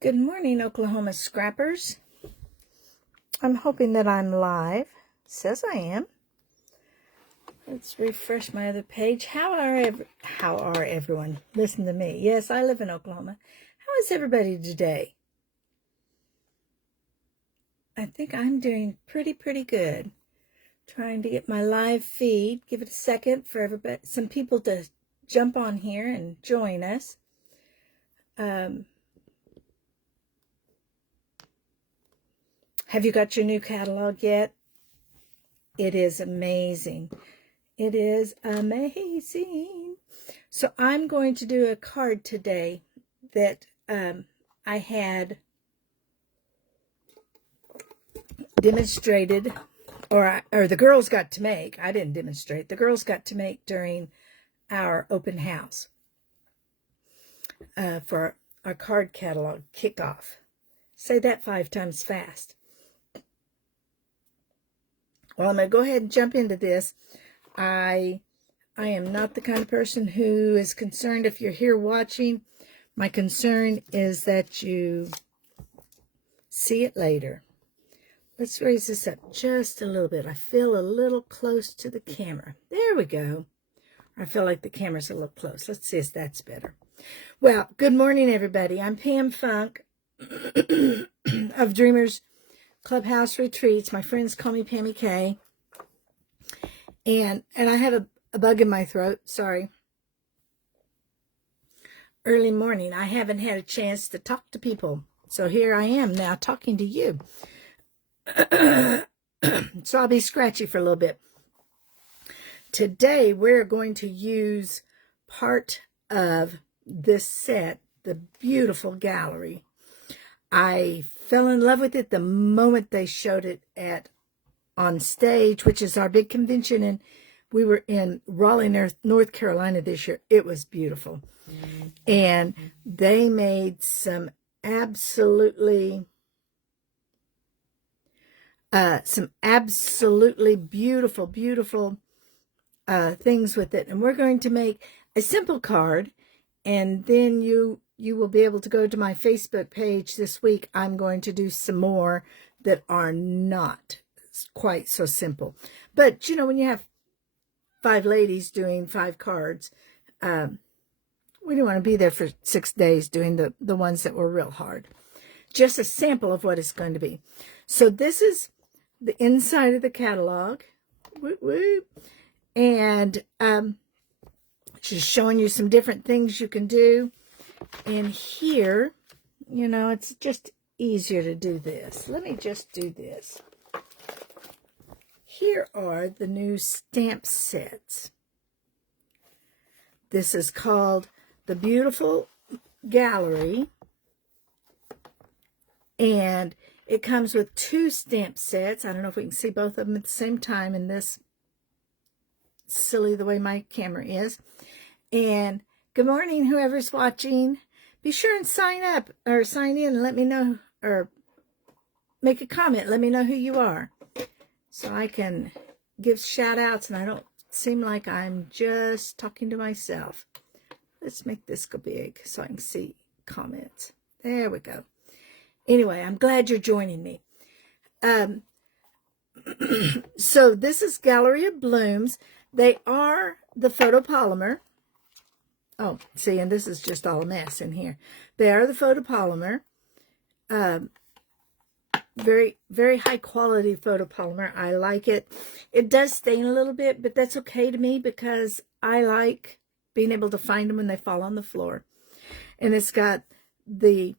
Good morning, Oklahoma Scrappers. I'm hoping that I'm live. It says I am. Let's refresh my other page. How are everyone? Listen to me. Yes, I live in Oklahoma. How is everybody today? I think I'm doing pretty good. Trying to get my live feed. Give it a second for everybody, some people to jump on here and join us. Have you got your new catalog yet? It is amazing. It is amazing. So I'm going to do a card today that I had demonstrated, or the girls got to make. I didn't demonstrate. The girls got to make during our open house for our card catalog kickoff. Say that 5 times fast. Well, I'm going to go ahead and jump into this. I am not the kind of person who is concerned if you're here watching. My concern is that you see it later. Let's raise this up just a little bit. I feel a little close to the camera. There we go. I feel like the camera's a little close. Let's see if that's better. Well, good morning, everybody. I'm Pam Funk of Dreamers Clubhouse Retreats. My friends call me Pammy K. And I have a bug in my throat. Sorry. Early morning. I haven't had a chance to talk to people. So here I am now talking to you. So I'll be scratchy for a little bit. Today we're going to use part of this set, the Beautiful Gallery. I fell in love with it the moment they showed it on stage, which is our big convention, and we were in Raleigh, North Carolina this year. It was beautiful. And they made some absolutely beautiful things with it. And we're going to make a simple card, and then you will be able to go to my Facebook page this week. I'm going to do some more that are not quite so simple. But, you know, when you have 5 ladies doing 5 cards, we don't want to be there for 6 days doing the ones that were real hard. Just a sample of what it's going to be. So this is the inside of the catalog. Woo woo. And just showing you some different things you can do. And here, you know, it's just easier to do this. Let me just do this. Here are the new stamp sets. This is called the Beautiful Gallery. And it comes with 2 stamp sets. I don't know if we can see both of them at the same time in this silly the way my camera is. And good morning, whoever's watching. Be sure and sign up or sign in and let me know, or make a comment. Let me know who you are, so I can give shout outs and I don't seem like I'm just talking to myself. Let's make this go big so I can see comments. There we go. Anyway, I'm glad you're joining me. So this is Gallery of Blooms. They are the photopolymer. Oh, see, and this is just all a mess in here. They are the photopolymer. Very high quality photopolymer. I like it. It does stain a little bit, but that's okay to me because I like being able to find them when they fall on the floor. And it's got it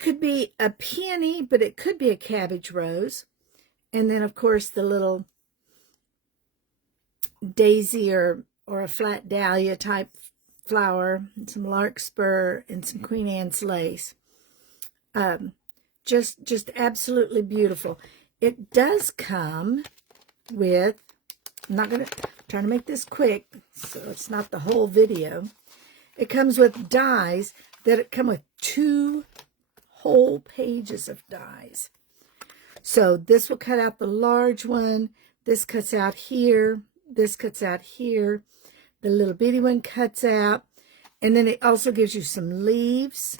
could be a peony, but it could be a cabbage rose. And then, of course, the little daisy or a flat dahlia type flower, and some larkspur, and some Queen Anne's lace. Just absolutely beautiful. It does come with, I'm trying to make this quick, so it's not the whole video. It comes with dies that come with 2 whole pages of dies. So this will cut out the large one. This cuts out here. This cuts out here. The little bitty one cuts out. And then it also gives you some leaves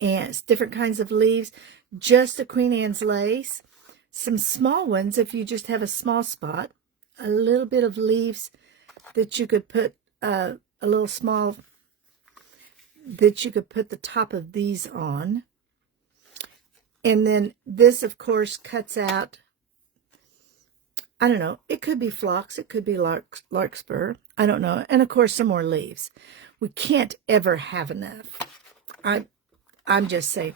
and it's different kinds of leaves, just a Queen Anne's lace, some small ones if you just have a small spot, a little bit of leaves that you could put a little small, that you could put the top of these on. And then this, of course, cuts out, I don't know, it could be phlox, it could be larkspur, I don't know. And of course, some more leaves. We can't ever have enough. I'm just saying.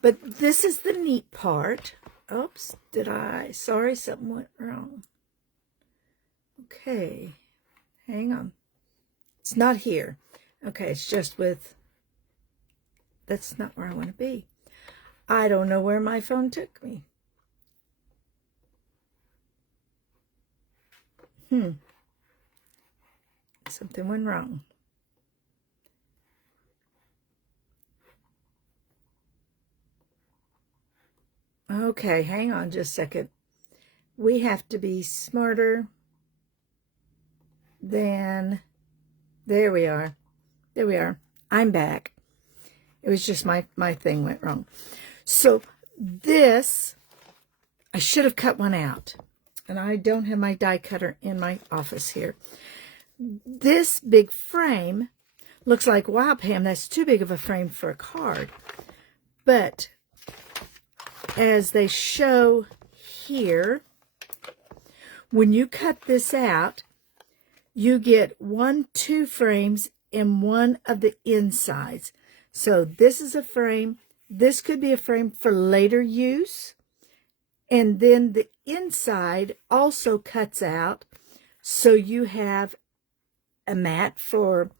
But this is the neat part. Oops, sorry, something went wrong. Okay, hang on. It's not here. Okay, it's just with, that's not where I want to be. I don't know where my phone took me. Something went wrong. Okay, hang on just a second. We have to be smarter than, there we are. There we are. I'm back. It was just my thing went wrong. So this, I should have cut one out. And I don't have my die cutter in my office here. This big frame looks like, wow, Pam, that's too big of a frame for a card. But as they show here, when you cut this out, you get 2 frames in one of the insides. So this is a frame. This could be a frame for later use. And then the inside also cuts out, so you have a mat for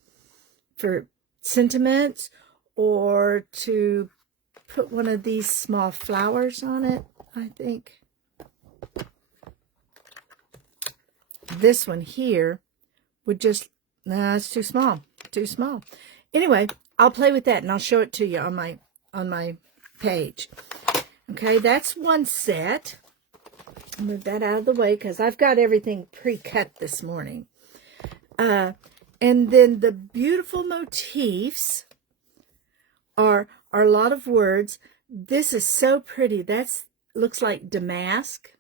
sentiments, or to put one of these small flowers on it, I think. This one here would just, nah, it's too small, too small. Anyway, I'll play with that and I'll show it to you on my page. Okay, that's one set. I'll move that out of the way because I've got everything pre-cut this morning. And then the beautiful motifs are a lot of words. This is so pretty. That's looks like damask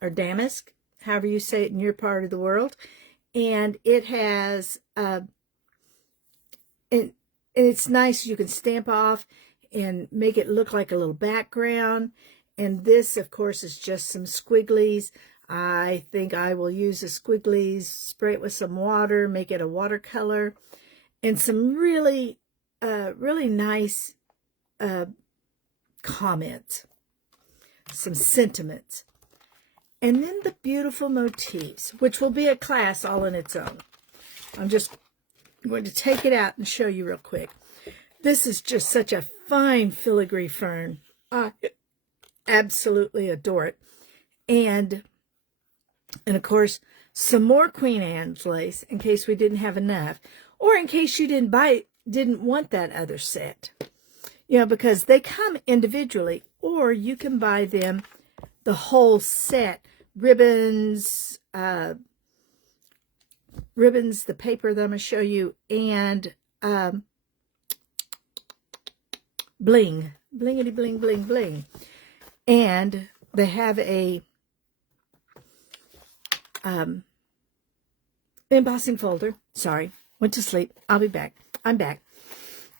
or damask, however you say it in your part of the world. And it has, and it's nice. You can stamp off and make it look like a little background. And this, of course, is just some squigglies. I think I will use the squigglies, spray it with some water, make it a watercolor, and some really, really nice comments, some sentiments. And then the beautiful motifs, which will be a class all in its own. I'm just going to take it out and show you real quick. This is just such a fine filigree fern. I absolutely adore it. And of course, some more Queen Anne's lace in case we didn't have enough, or in case you didn't want that other set. You know, because they come individually, or you can buy them the whole set. Ribbons, the paper that I'm going to show you, and bling, blingity bling, bling, bling. And they have a embossing folder. Sorry, went to sleep. I'll be back. I'm back.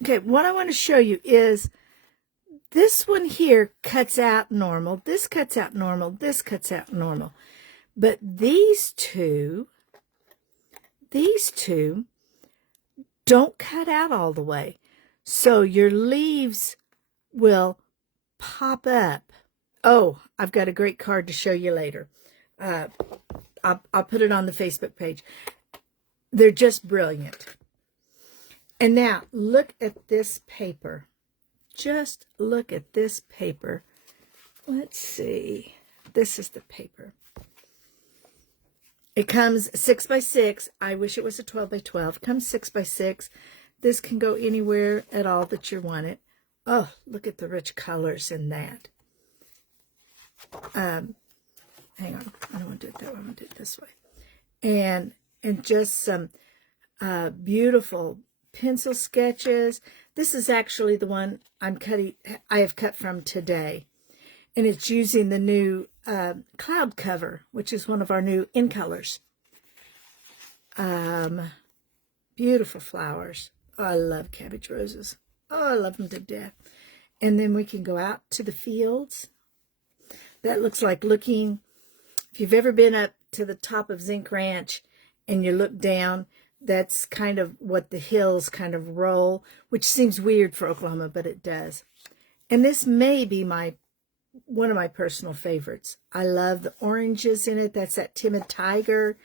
Okay, what I want to show you is this one here cuts out normal. This cuts out normal. This cuts out normal. But these two don't cut out all the way. So your leaves will pop up. Oh, I've got a great card to show you later. I'll put it on the Facebook page. They're just brilliant. And now look at this paper. Just look at this paper. Let's see. This is the paper. It comes 6 by 6. I wish it was a 12 by 12. It comes 6 by 6. This can go anywhere at all that you want it. Oh, look at the rich colors in that. Hang on. I don't want to do it that way. I want to do it this way. And just some beautiful pencil sketches. This is actually the one I have cut from today. And it's using the new cloud cover, which is one of our new In-Colors. Beautiful flowers. Oh, I love cabbage roses. Oh, I love them to death. And then we can go out to the fields. That looks like looking, if you've ever been up to the top of Zinc Ranch and you look down, that's kind of what the hills kind of roll, which seems weird for Oklahoma, but it does. And this may be one of my personal favorites. I love the oranges in it. That's that timid tiger.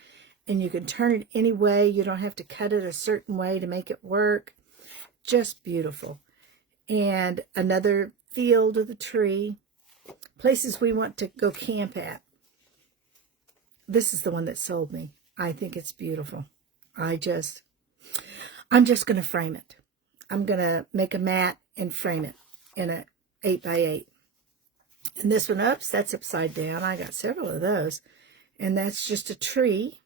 And you can turn it any way. You don't have to cut it a certain way to make it work. Just beautiful. And another field of the tree. Places we want to go camp at. This is the one that sold me. I think it's beautiful. I'm just going to frame it. I'm going to make a mat and frame it in a 8x8. And this one, oops, that's upside down. I got several of those. And that's just a tree.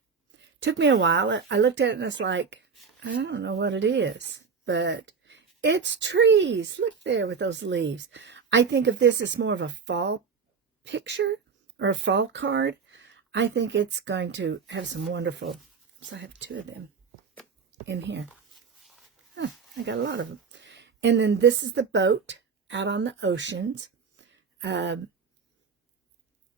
Took me a while. I looked at it and I was like, I don't know what it is, but it's trees. Look there with those leaves. I think of this as more of a fall picture or a fall card. I think it's going to have some wonderful, so I have 2 of them in here. Huh, I got a lot of them. And then this is the boat out on the oceans. That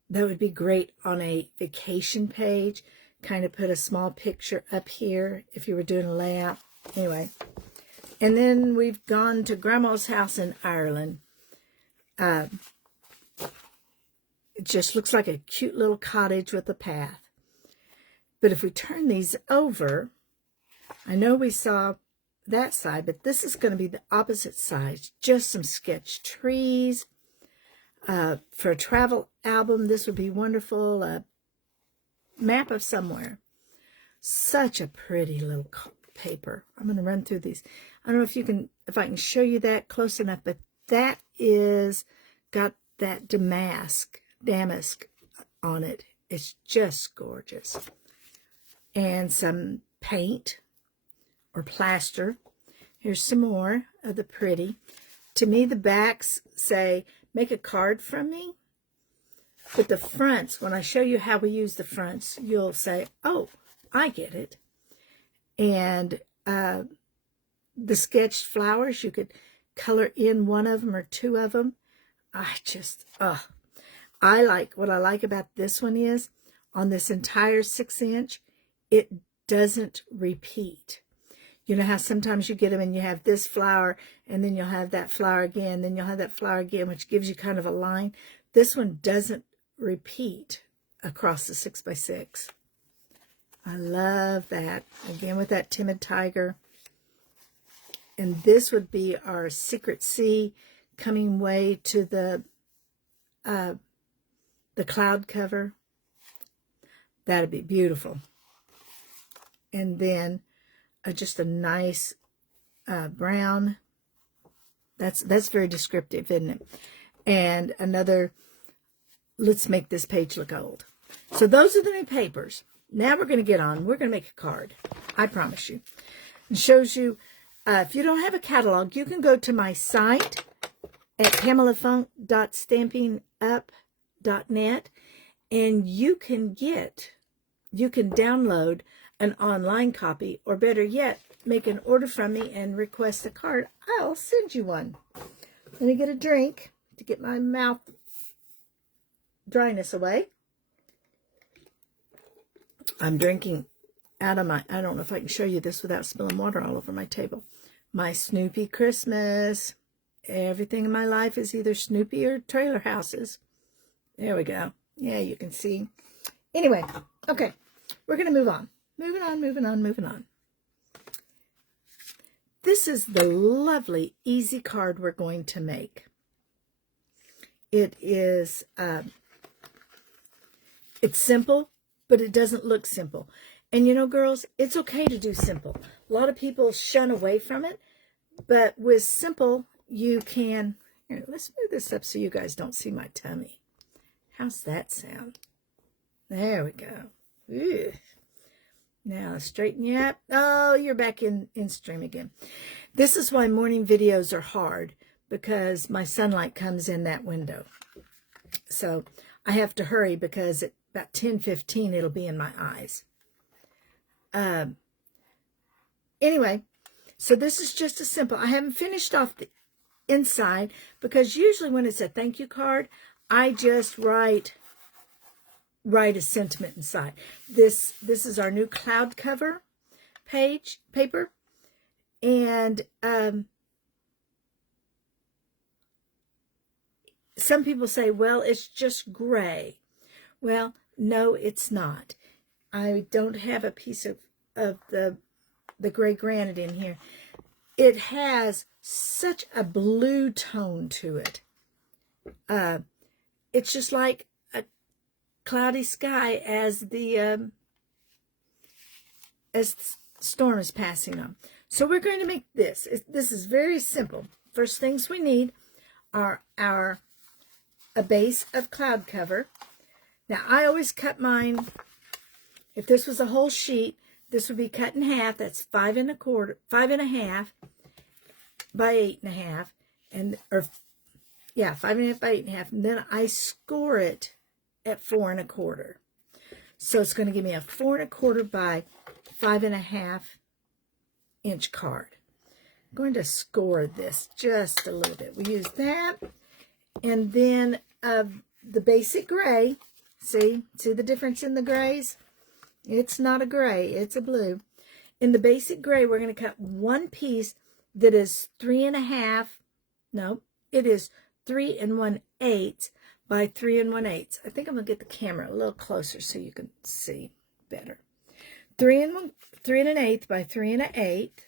would be great on a vacation page. Kind of put a small picture up here if you were doing a layout. Anyway. And then we've gone to Grandma's house in Ireland. It just looks like a cute little cottage with a path. But if we turn these over, I know we saw that side, but this is going to be the opposite side. Just some sketch trees. For a travel album, this would be wonderful. A map of somewhere. Such a pretty little paper. I'm going to run through these. I don't know if I can show you that close enough, but that is got that damask on it. It's just gorgeous. And some paint or plaster. Here's some more of the pretty. To me, the backs say, make a card from me. But the fronts, when I show you how we use the fronts, you'll say, oh, I get it. And the sketched flowers, you could color in one of them or 2 of them. What I like about this one is, on this entire 6-inch, it doesn't repeat. You know how sometimes you get them and you have this flower, and then you'll have that flower again, then you'll have that flower again, which gives you kind of a line. This one doesn't repeat across the 6x6. I love that. Again, with that timid tiger. And this would be our Secret Sea coming way to the cloud cover. That'd be beautiful. And then just a nice brown. That's very descriptive, isn't it? And another, let's make this page look old. So those are the new papers. Now we're going to get on. We're going to make a card. I promise you. It shows you, if you don't have a catalog, you can go to my site at pamelafunk.stampinup.net, and you can download an online copy, or better yet, make an order from me and request a card. I'll send you one. Let me get a drink to get my mouth dryness away. I'm drinking out of my, I don't know if I can show you this without spilling water all over my table. My Snoopy Christmas. Everything in my life is either Snoopy or trailer houses. There we go. Yeah, you can see. Anyway, okay. We're going to move on. Moving on. This is the lovely, easy card we're going to make. It is, it's simple, but it doesn't look simple. And you know, girls, it's okay to do simple. A lot of people shun away from it, but with simple, you can, here, let's move this up so you guys don't see my tummy. How's that sound? There we go. Ugh. Now straighten you up. Oh, you're back in stream again. This is why morning videos are hard, because my sunlight comes in that window. So I have to hurry because at about 10:15 it'll be in my eyes. Anyway, so this is just a simple. I haven't finished off the inside because usually when it's a thank you card, I just write a sentiment inside. This is our new cloud cover paper, and some people say, well, it's just gray. Well, no, it's not. I don't have a piece of the gray granite in here. It has such a blue tone to it. It's just like a cloudy sky as the storm is passing on. So we're going to make this. This is very simple. First things we need are a base of cloud cover. Now I always cut mine. If this was a whole sheet, this would be cut in half. That's 5 1/4 by 8 1/2, and 5 1/2 by 8 1/2. And then I score it at 4 1/4. So it's going to give me a 4 1/4 by 5 1/2 inch card. I'm going to score this just a little bit. We use that, and then the basic gray. See the difference in the grays? It's not a gray, it's a blue. In the basic gray, we're going to cut one piece that is 3 1/2. No, it is 3 1/8 by 3 1/8. I think I'm going to get the camera a little closer so you can see better. 3 1/8 by 3 1/8.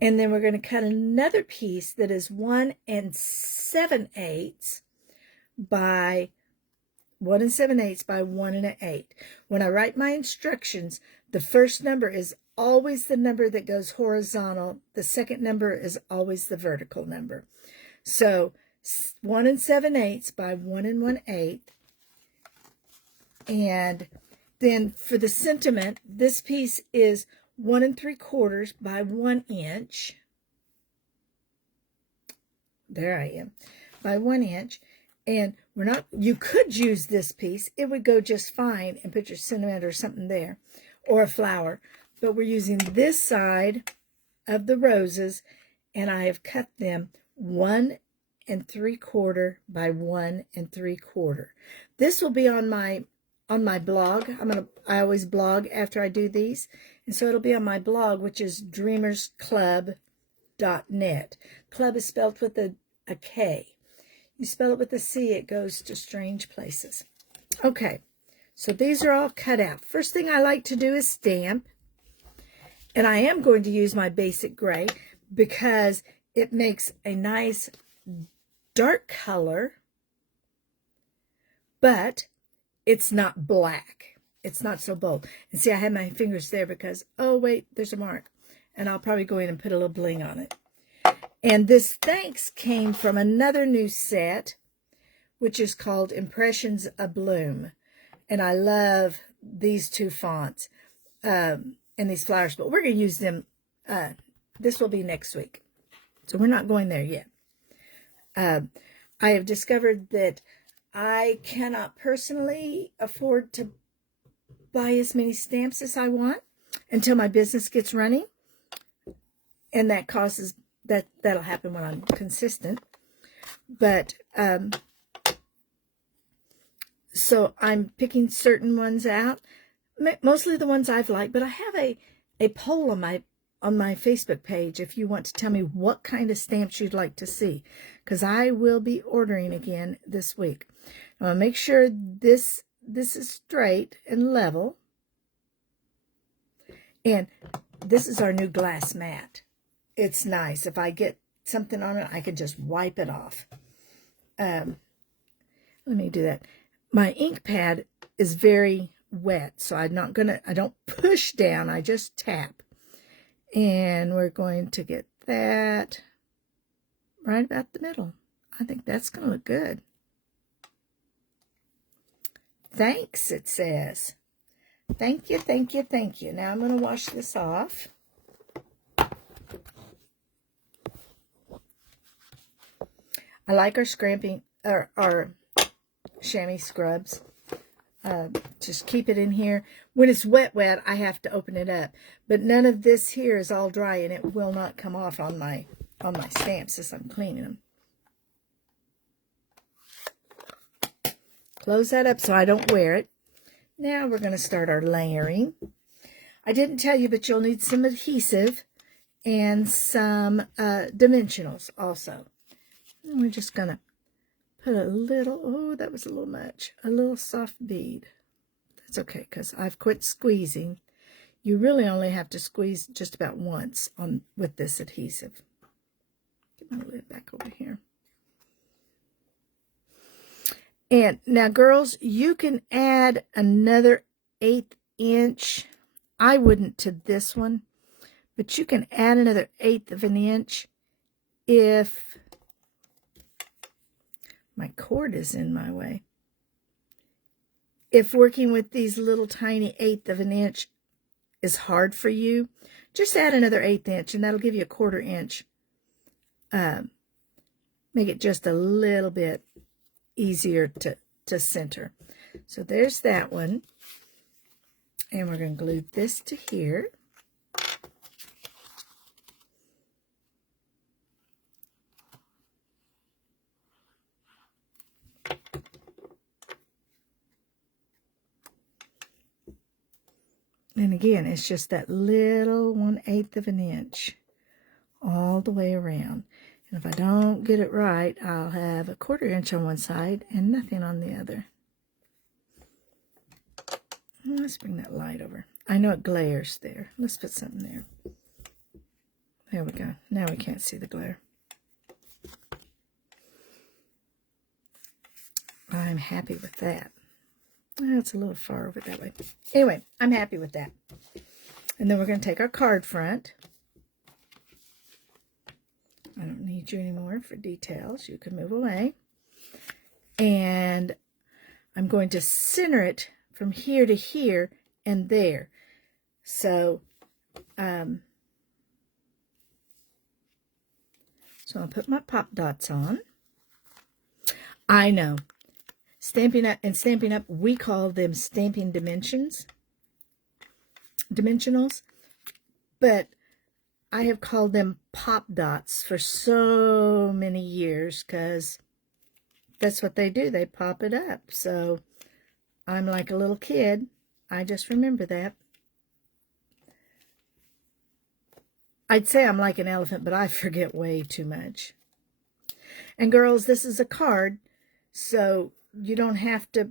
And then we're going to cut another piece that is 1 7/8 by 1 7/8 by 1 1/8. When I write my instructions, the first number is always the number that goes horizontal. The second number is always the vertical number. So 1 7/8 by 1 1/8. And then for the sentiment, this piece is 1 3/4 by 1 inch. There I am, by 1 inch. And you could use this piece. It would go just fine and put your sentiment or something there, or a flower. But we're using this side of the roses, and I have cut them 1 3/4 by 1 3/4. This will be on my blog. I always blog after I do these, and so it'll be on my blog, which is dreamersclub.net. Club is spelled with a K. You spell it with a C, it goes to strange places. Okay, so these are all cut out. First thing I like to do is stamp. And I am going to use my basic gray because it makes a nice dark color, but it's not black. It's not so bold. And see, I had my fingers there because, oh, wait, there's a mark. And I'll probably go in and put a little bling on it. And this thanks came from another new set, which is called Impressions of Bloom. And I love these two fonts and these flowers, but we're going to use them. This will be next week. So we're not going there yet. I have discovered that I cannot personally afford to buy as many stamps as I want until my business gets running. And that causes... That'll happen when I'm consistent. But so I'm picking certain ones out, mostly the ones I've liked. But I have a poll on my Facebook page if you want to tell me what kind of stamps you'd like to see, because I will be ordering again this week. I want to make sure this is straight and level. And this is our new glass mat. It's nice. If I get something on it, I can just wipe it off. Let me do that. My ink pad is very wet, so I don't push down, I just tap. And we're going to get that right about the middle. I think that's going to look good. Thanks, it says. Thank you, thank you, thank you. Now I'm going to wash this off. I like our scrapping, our chamois scrubs. Just keep it in here. When it's wet, I have to open it up. But none of this here is all dry, and it will not come off on my stamps as I'm cleaning them. Close that up so I don't wear it. Now we're going to start our layering. I didn't tell you, but you'll need some adhesive and some dimensionals also. And we're just going to put a little, oh, that was a little much, a little soft bead. That's okay, because I've quit squeezing. You really only have to squeeze just about once with this adhesive. Get my lid back over here. And now, girls, you can add another 1/8 inch. I wouldn't to this one, but you can add another 1/8 of an inch if my cord is in my way. If working with these little tiny 1/8 of an inch is hard for you, just add another 1/8 inch, and that'll give you a 1/4 inch. Make it just a little bit easier to center. So there's that one. And we're going to glue this to here. And again, it's just that little 1/8 of an inch all the way around. And if I don't get it right, I'll have a 1/4 inch on one side and nothing on the other. Let's bring that light over. I know it glares there. Let's put something there. There we go. Now we can't see the glare. I'm happy with that. That's a little far over that way. Anyway, I'm happy with that. And then we're going to take our card front. I don't need you anymore for details. You can move away. And I'm going to center it from here to here and there. So, I'll put my pop dots on. I know. Stampin' Up, we call them stamping dimensionals. But I have called them pop dots for so many years because that's what they do. They pop it up. So I'm like a little kid. I just remember that. I'd say I'm like an elephant, but I forget way too much. And girls, this is a card, so you don't have to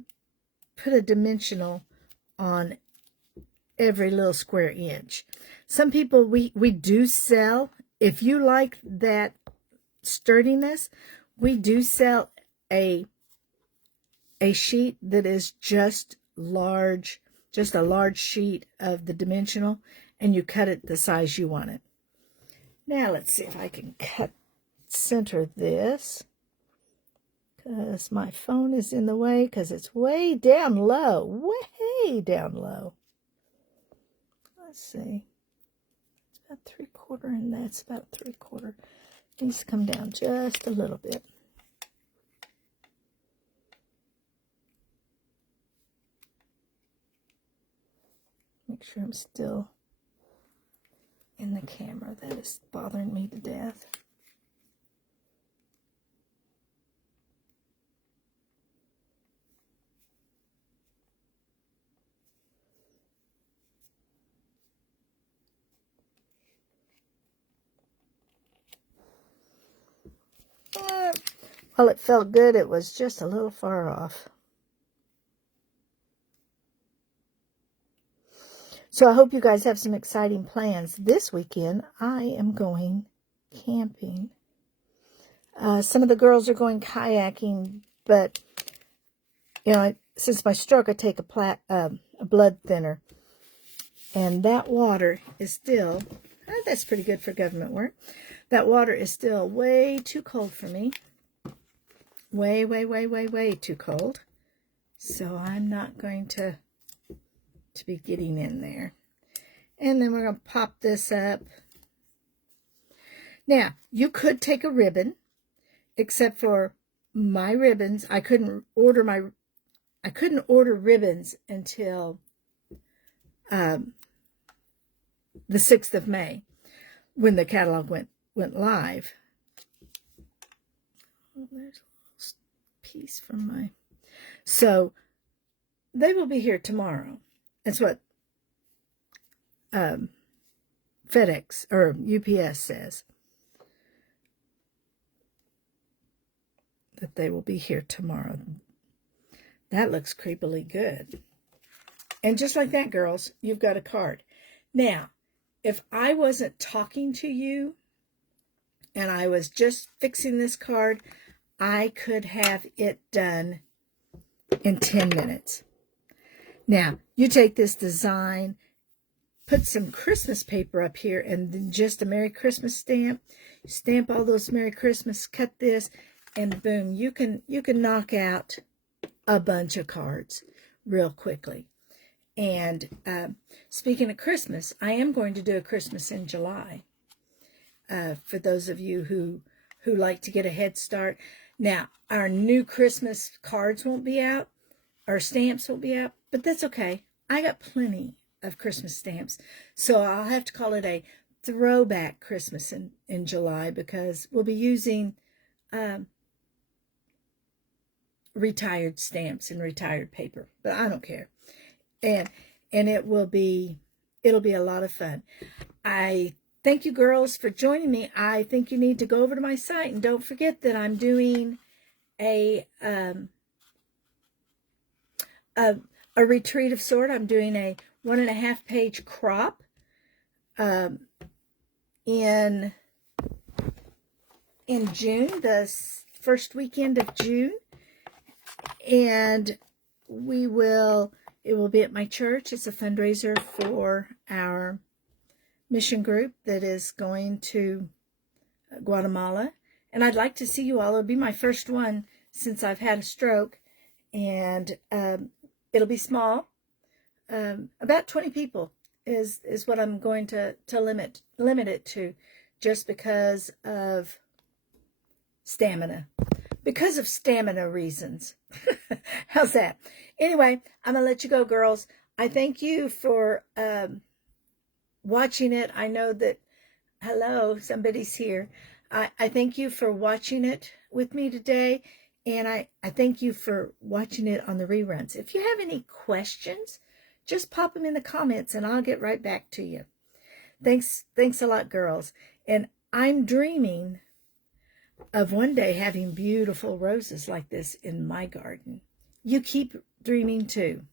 put a dimensional on every little square inch. Some people, we do sell, if you like that sturdiness, we do sell a sheet that is just large, just a large sheet of the dimensional, and you cut it the size you want it. Now let's see if I can center this, because my phone is in the way, because it's way down low, way down low. Let's see. It's about 3/4, and that's about 3/4. Needs to come down just a little bit. Make sure I'm still in the camera. That is bothering me to death. While it felt good, it was just a little far off. So I hope you guys have some exciting plans. This weekend, I am going camping. Some of the girls are going kayaking, but, you know, since my stroke, I take a blood thinner. And that water is still, that's pretty good for government work. That water is still way too cold for me. Way too cold. So I'm not going to to be getting in there. And then we're going to pop this up. Now, you could take a ribbon, except for my ribbons. I couldn't order ribbons until the 6th of May when the catalog went live. Oh, there's a little piece from my... So, they will be here tomorrow. That's what FedEx or UPS says. That they will be here tomorrow. That looks creepily good. And just like that, girls, you've got a card. Now, if I wasn't talking to you and I was just fixing this card, I could have it done in 10 minutes. Now, you take this design, put some Christmas paper up here, and then just a Merry Christmas stamp. Stamp all those Merry Christmas, cut this, and boom, you can knock out a bunch of cards real quickly. And speaking of Christmas, I am going to do a Christmas in July. For those of you who like to get a head start. Now, our new Christmas cards won't be out. Our stamps won't be out. But that's okay. I got plenty of Christmas stamps. So I'll have to call it a throwback Christmas in July, because we'll be using retired stamps and retired paper. But I don't care. And it'll be a lot of fun. I thank you, girls, for joining me. I think you need to go over to my site, and don't forget that I'm doing a retreat of sort. I'm doing a 1.5 page crop in June, the first weekend of June, and it will be at my church. It's a fundraiser for our mission group that is going to Guatemala, and I'd like to see you all. It'll be my first one since I've had a stroke, and it'll be small. About 20 people is what I'm going to limit it to, just because of stamina. Because of stamina reasons. How's that? Anyway, I'm going to let you go, girls. I thank you for watching it. I know that, hello, somebody's here. I thank you for watching it with me today. And I thank you for watching it on the reruns. If you have any questions, just pop them in the comments and I'll get right back to you. Thanks a lot, girls. And I'm dreaming of one day having beautiful roses like this in my garden. You keep dreaming too.